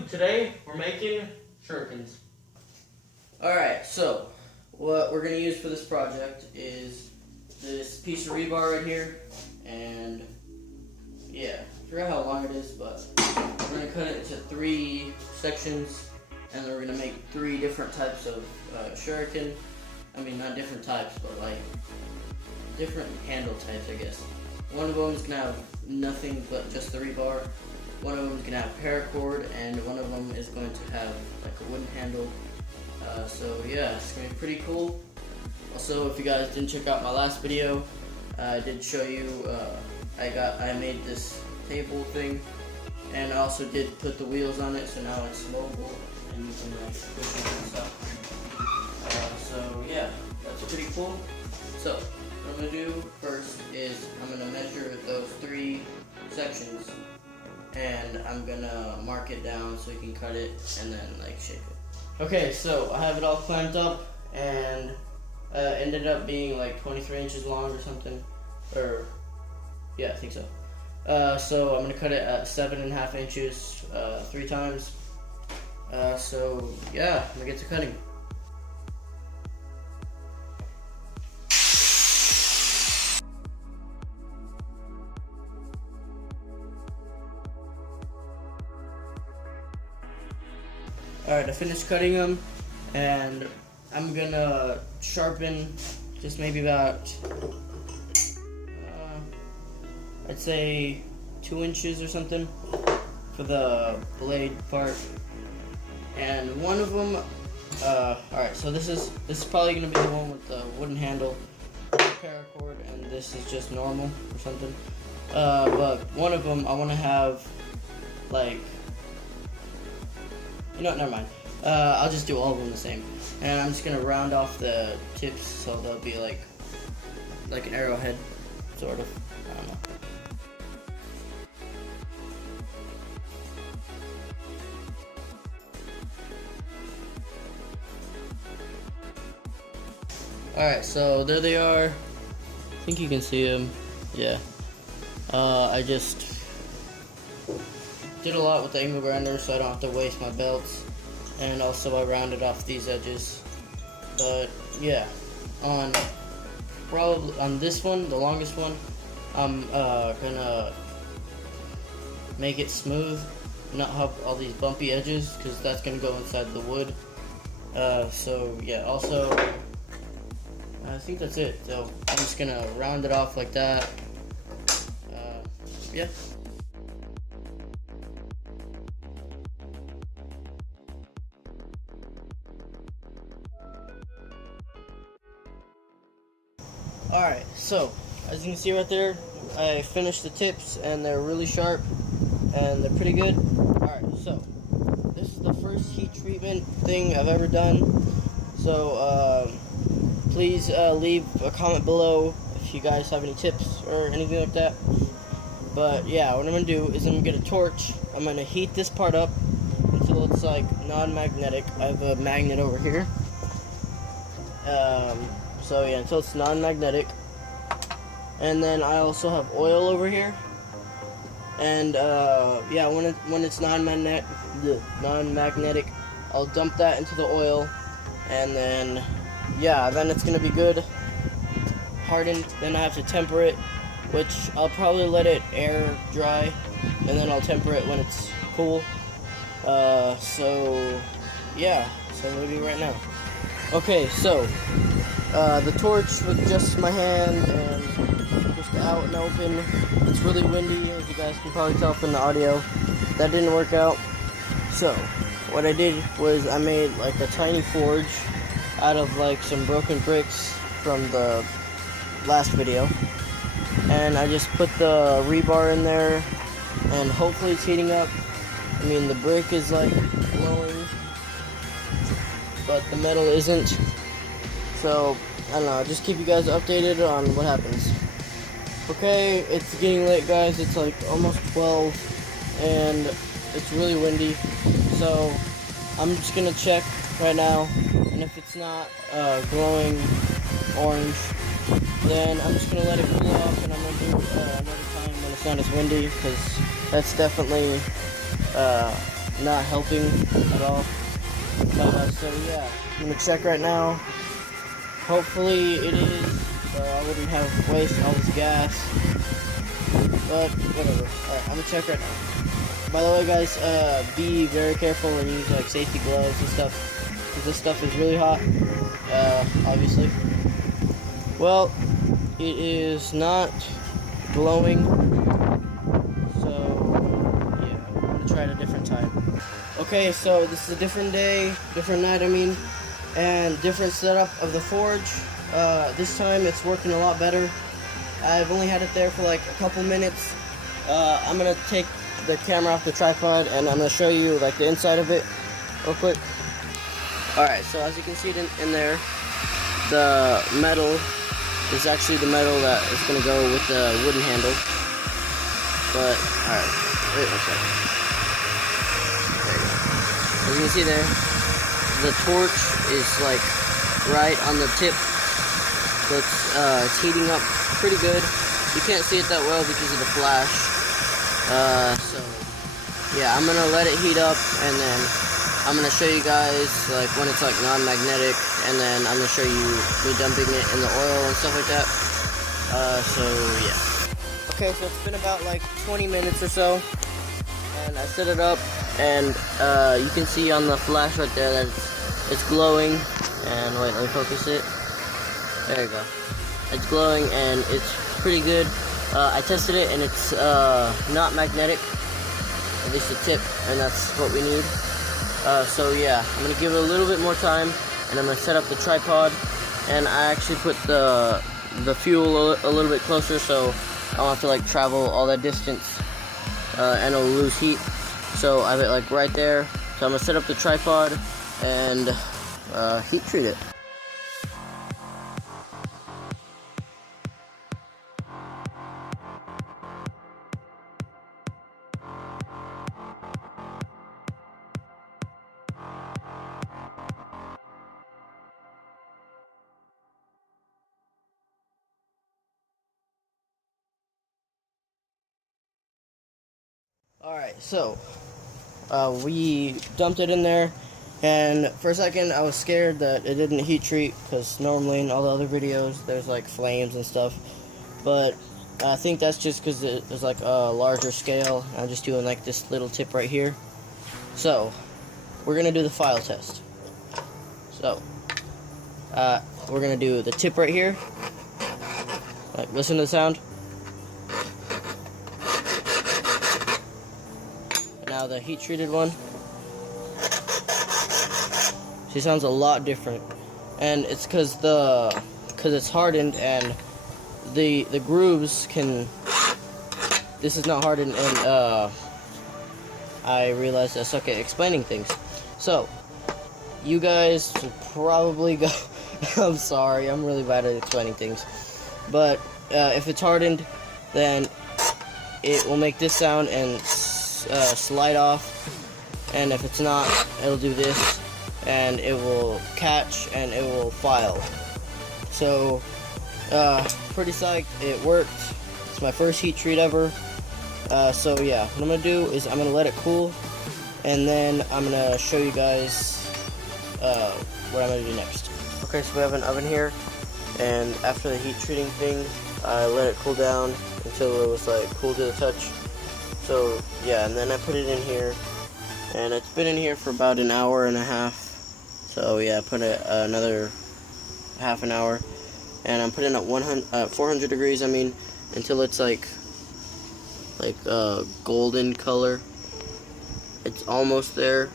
YouTube. Today we're making shurikens. Alright, so what we're going to use for this project is this piece of rebar right here, and yeah, I forgot how long it is, but we're going to cut it into 3 sections, and then we're going to make 3 different types of shuriken. I mean, not different types, but like different handle types, I guess. One of them is going to have nothing but just the rebar. One of them is going to have paracord, and one of them is going to have like a wooden handle. So yeah, it's going to be pretty cool. Also, if you guys didn't check out my last video, I did show you, I made this table thing, and I also did put the wheels on it, so now it's mobile, and you can like push it and stuff. So yeah, that's pretty cool. So what I'm going to do first is I'm going to measure those 3 sections, and I'm going to mark it down so you can cut it and then like shape it. Okay, so I have it all clamped up, and ended up being like 23 inches long or something, or yeah, I think so. So I'm gonna cut it at 7.5 inches 3 times. So yeah, I'm gonna get to cutting. Alright, I finished cutting them, and I'm gonna sharpen just maybe about, I'd say 2 inches or something for the blade part. And one of them, alright, so this is probably gonna be the one with the wooden handle, paracord, and this is just normal or something. But one of them I want to have like, you know what, never mind. I'll just do all of them the same. And I'm just gonna round off the tips so they'll be like an arrowhead, sort of. I don't know. Alright, so there they are. I think you can see them. Yeah. I just did a lot with the angle grinder so I don't have to waste my belts, and also I rounded off these edges. But yeah, on this one, the longest one, I'm gonna make it smooth, not have all these bumpy edges, because that's gonna go inside the wood. So yeah, also I think that's it. So I'm just gonna round it off like that. Yeah. Alright, so as you can see right there, I finished the tips and they're really sharp and they're pretty good. Alright, so this is the first heat treatment thing I've ever done. So please leave a comment below if you guys have any tips or anything like that. But yeah, what I'm going to do is I'm going to get a torch. I'm going to heat this part up until it's like non-magnetic. I have a magnet over here. So yeah, until it's non-magnetic. And then I also have oil over here. And yeah, when it's non-magnetic, I'll dump that into the oil, and then yeah, then it's gonna be good, hardened. Then I have to temper it, which I'll probably let it air dry, and then I'll temper it when it's cool. So yeah, so I'm gonna do right now. Okay, so the torch with just my hand and just out and open. It's really windy, as you guys can probably tell from the audio. That didn't work out. So what I did was I made like a tiny forge out of like some broken bricks from the last video, and I just put the rebar in there, and hopefully it's heating up. I mean, the brick is like glowing, but the metal isn't. So I don't know, just keep you guys updated on what happens. Okay, it's getting late, guys. It's like almost 12 and it's really windy, so I'm just gonna check right now, and if it's not glowing orange, then I'm just gonna let it cool off, and I'm gonna do another time when it's not as windy, because that's definitely not helping at all. So yeah, I'm gonna check right now. Hopefully it is, so I wouldn't have wasted all this gas. But whatever. Alright, I'm gonna check right now. By the way, guys, be very careful and use like safety gloves and stuff, because this stuff is really hot. Obviously. Well, it is not glowing, so yeah, I'm gonna try at a different time. Okay, so this is a different day, different night, I mean, and different setup of the forge. This time it's working a lot better. I've only had it there for like a couple minutes. I'm gonna take the camera off the tripod and I'm gonna show you like the inside of it real quick. Alright, so as you can see it in there, the metal is actually the metal that is gonna go with the wooden handle. But, alright, wait one second. There you go. As you can see there, the torch is like right on the tip. So it's heating up pretty good. You can't see it that well because of the flash. So yeah, I'm gonna let it heat up and then I'm gonna show you guys like when it's like non-magnetic, and then I'm gonna show you me dumping it in the oil and stuff like that. So yeah. Okay, so it's been about like 20 minutes or so, and I set it up, and you can see on the flash right there that it's glowing. And wait, let me focus it. There you go. It's glowing and it's pretty good. I tested it and it's not magnetic, at least the tip, and that's what we need. So yeah, I'm gonna give it a little bit more time, and I'm gonna set up the tripod. And I actually put the fuel a little bit closer, so I don't have to like travel all that distance, and it'll lose heat. So I have it like right there. So I'm gonna set up the tripod and heat treat it. Alright, so we dumped it in there, and for a second I was scared that it didn't heat treat, because normally in all the other videos there's like flames and stuff, but I think that's just because it's like a larger scale. I'm just doing like this little tip right here. So we're gonna do the file test. So we're gonna do the tip right here. Like, listen to the sound. Now the heat treated one. She sounds a lot different, and it's because it's hardened, and the grooves can. This is not hardened, and I realized I suck at explaining things. So you guys should probably go. I'm sorry, I'm really bad at explaining things, but if it's hardened, then it will make this sound and slide off, and if it's not, it'll do this, and it will catch and it will file. So pretty psyched, it worked. It's my first heat treat ever. So yeah, what I'm gonna do is I'm gonna let it cool, and then I'm gonna show you guys what I'm gonna do next. Okay, so we have an oven here, and after the heat treating thing, I let it cool down until it was like cool to the touch. So yeah, and then I put it in here, and it's been in here for about an hour and a half. So yeah, I put it another half an hour, and I'm putting it at 400 degrees. I mean, until it's like golden color. It's almost there.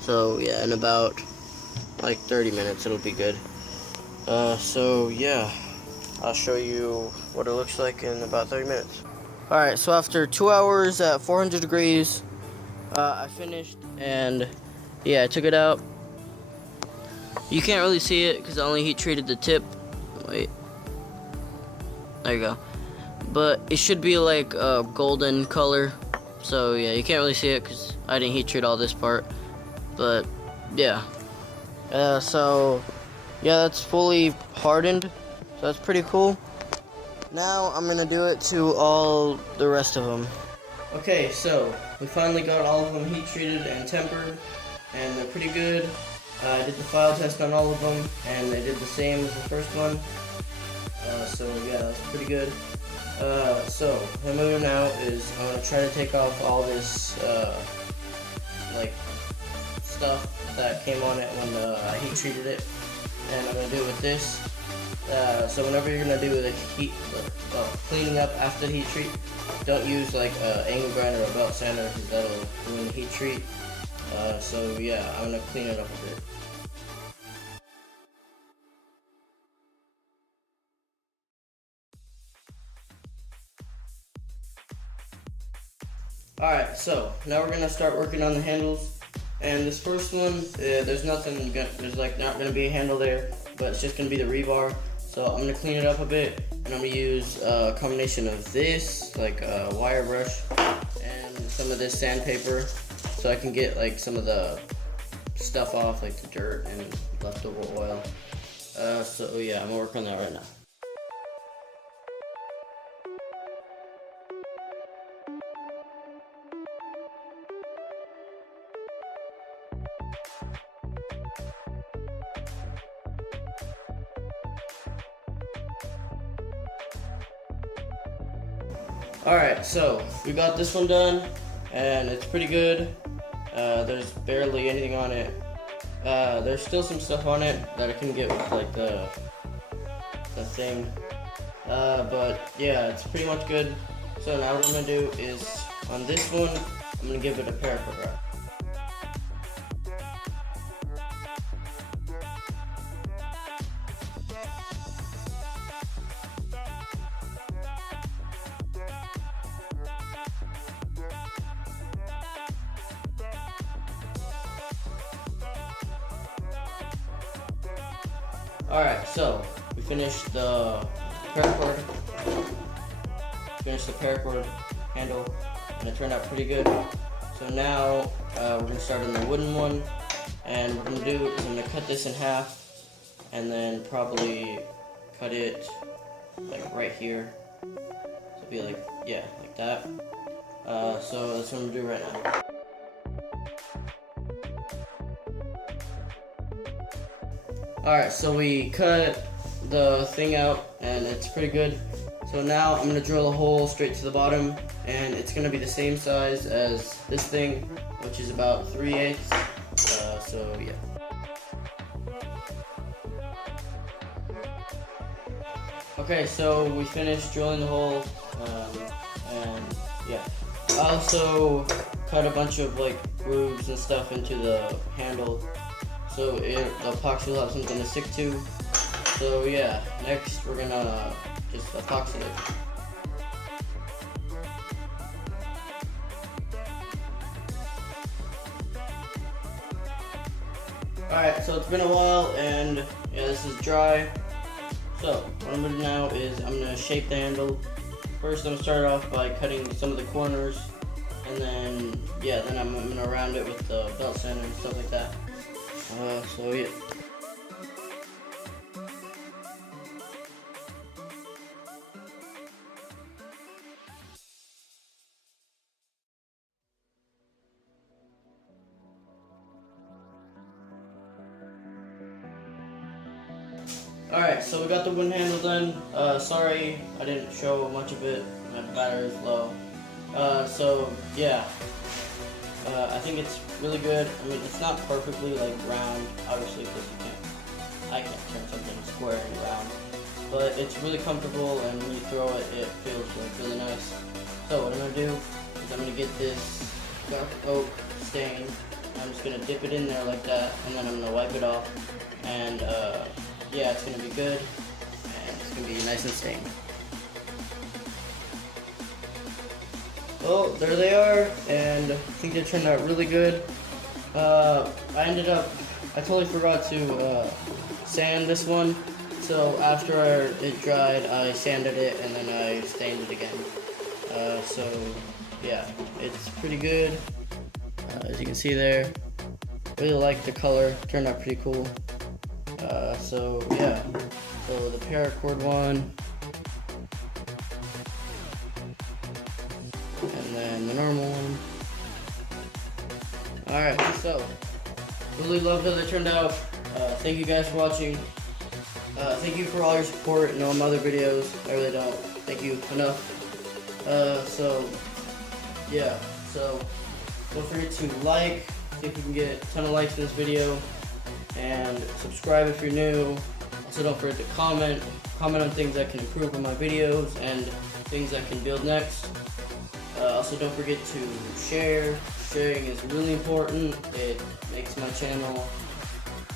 So yeah, in about like 30 minutes it'll be good. So yeah, I'll show you what it looks like in about 30 minutes. Alright, so after 2 hours at 400 degrees, I finished, and yeah, I took it out. You can't really see it because I only heat treated the tip. Wait. There you go. But it should be like a golden color. So yeah, you can't really see it because I didn't heat treat all this part. But yeah. So yeah, that's fully hardened. So that's pretty cool. Now I'm gonna do it to all the rest of them. Okay, so we finally got all of them heat treated and tempered, and they're pretty good. I did the file test on all of them, and they did the same as the first one. So yeah, that's pretty good. So what I'm gonna do now is I'm gonna try to take off all this like stuff that came on it when I heat treated it, and I'm gonna do it with this. So whenever you're gonna do the heat, cleaning up after the heat treat, don't use like an angle grinder or a belt sander because that'll ruin the heat treat. So yeah, I'm gonna clean it up a bit. Alright, so now we're gonna start working on the handles. And this first one, there's nothing, there's like not gonna be a handle there, but it's just gonna be the rebar. So I'm gonna clean it up a bit, and I'm gonna use a combination of this, like a wire brush, and some of this sandpaper, so I can get like some of the stuff off, like the dirt and leftover oil. So yeah, I'm gonna work on that right now. Alright, so we got this one done, and it's pretty good. There's barely anything on it. There's still some stuff on it that I can get with like the thing. But yeah, it's pretty much good. So now what I'm gonna do is, on this one, I'm gonna give it a paracord wrap. Alright, so we finished the paracord. Finished the paracord handle, and it turned out pretty good. So now we're gonna start on the wooden one, and what I'm gonna do is I'm gonna cut this in half, and then probably cut it like right here. So it'll be like, yeah, like that. So that's what I'm gonna do right now. Alright, so we cut the thing out, and it's pretty good. So now I'm going to drill a hole straight to the bottom, and it's going to be the same size as this thing, which is about 3/8. So yeah. Okay, so we finished drilling the hole, and yeah. I also cut a bunch of like grooves and stuff into the handle, so the epoxy will have something to stick to. So yeah, next we're gonna just epoxy it. Alright, so it's been a while, and yeah, this is dry. So what I'm gonna do now is I'm gonna shape the handle. First I'm gonna start off by cutting some of the corners, and then yeah, then I'm gonna round it with the belt sander and stuff like that. So yeah. Alright, so we got the wooden handle done. Sorry I didn't show much of it, my battery's low. So yeah, I think it's really good. I mean, it's not perfectly like round, obviously, because I can't turn something square and round. But it's really comfortable, and when you throw it, it feels like really nice. So what I'm gonna do is I'm gonna get this dark oak stain. I'm just gonna dip it in there like that, and then I'm gonna wipe it off. And yeah, it's gonna be good, and it's gonna be nice and stained. Well, there they are, and I think they turned out really good. I totally forgot to sand this one, so after it dried, I sanded it, and then I stained it again. So yeah, it's pretty good, as you can see there. Really like the color, turned out pretty cool. So yeah, so the paracord one, and then the normal one. Alright, so really loved how they turned out. Thank you guys for watching. Thank you for all your support and all my other videos. I really don't thank you enough. So yeah, so don't forget to like, see if we can get a ton of likes in this video, and subscribe if you're new. Also don't forget to comment on things that can improve on my videos and things I can build next. Also don't forget to share. Sharing is really important. It makes my channel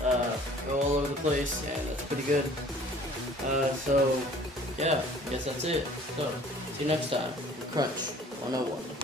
go all over the place, and that's pretty good. So yeah, I guess that's it. So see you next time. Crunch 101.